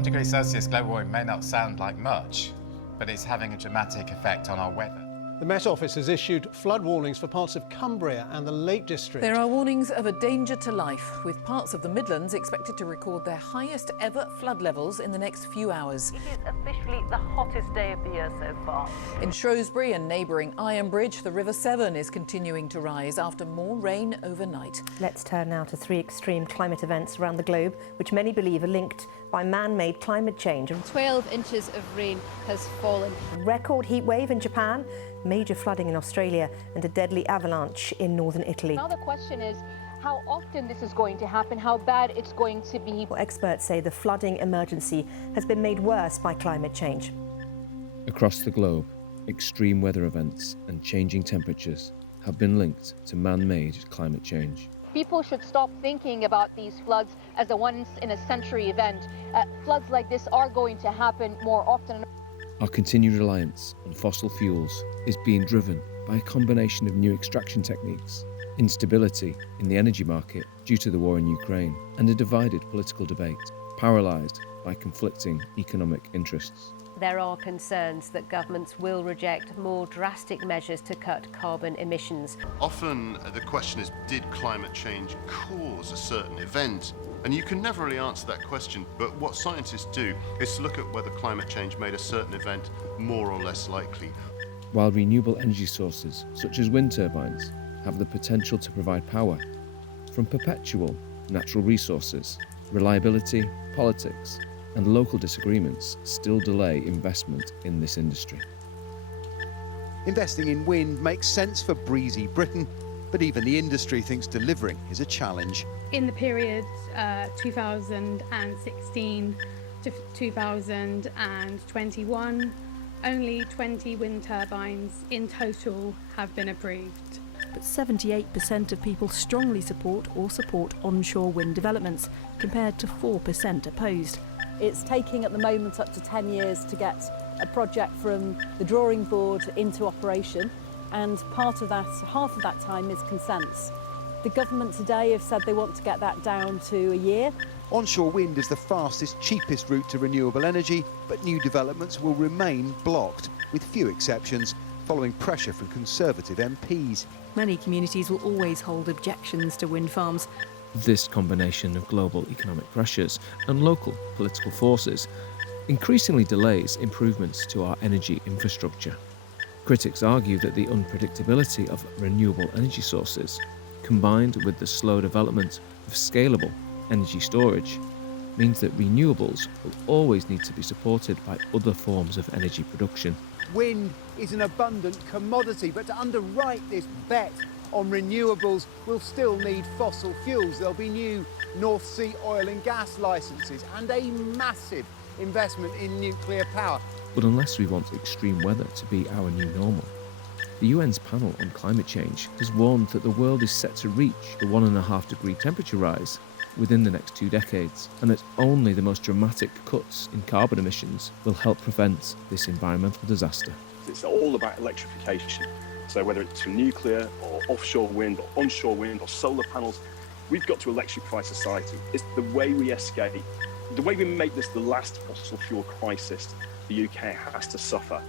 1 degree Celsius global warming may not sound like much, but it's having a dramatic effect on our weather. The Met Office has issued flood warnings for parts of Cumbria and the Lake District. There are warnings of a danger to life, with parts of the Midlands expected to record their highest ever flood levels in the next few hours. It is officially the hottest day of the year so far. In Shrewsbury and neighbouring Ironbridge, the River Severn is continuing to rise after more rain overnight. Let's turn now to 3 extreme climate events around the globe, which many believe are linked by man-made climate change. 12 inches of rain has fallen. Record heat wave in Japan, major flooding in Australia and a deadly avalanche in northern Italy. Now the question is how often this is going to happen, how bad it's going to be. Well, experts say the flooding emergency has been made worse by climate change. Across the globe, extreme weather events and changing temperatures have been linked to man-made climate change. People should stop thinking about these floods as a once-in-a-century event. Floods like this are going to happen more often. Our continued reliance on fossil fuels is being driven by a combination of new extraction techniques, instability in the energy market due to the war in Ukraine, and a divided political debate, paralysed by conflicting economic interests. There are concerns that governments will reject more drastic measures to cut carbon emissions. Often the question is, did climate change cause a certain event? And you can never really answer that question, but what scientists do is to look at whether climate change made a certain event more or less likely. While renewable energy sources, such as wind turbines, have the potential to provide power from perpetual natural resources, reliability, politics, and local disagreements still delay investment in this industry. Investing in wind makes sense for breezy Britain, but even the industry thinks delivering is a challenge. In the period 2016 to 2021, only 20 wind turbines in total have been approved. But 78% of people strongly support or support onshore wind developments, compared to 4% opposed. It's taking at the moment up to 10 years to get a project from the drawing board into operation, and half of that time is consents. The government today have said they want to get that down to a year. Onshore wind is the fastest, cheapest route to renewable energy, but new developments will remain blocked, with few exceptions, following pressure from Conservative MPs. Many communities will always hold objections to wind farms. This combination of global economic pressures and local political forces increasingly delays improvements to our energy infrastructure. Critics argue that the unpredictability of renewable energy sources, combined with the slow development of scalable energy storage, means that renewables will always need to be supported by other forms of energy production. Wind is an abundant commodity, but to underwrite this bet on renewables, we'll still need fossil fuels. There'll be new North Sea oil and gas licences and a massive investment in nuclear power. But unless we want extreme weather to be our new normal, the UN's panel on climate change has warned that the world is set to reach the 1.5 degree temperature rise within the next 2 decades, and that only the most dramatic cuts in carbon emissions will help prevent this environmental disaster. It's all about electrification. So whether it's from nuclear or offshore wind or onshore wind or solar panels, we've got to electrify society. It's the way we escape. The way we make this the last fossil fuel crisis the UK has to suffer.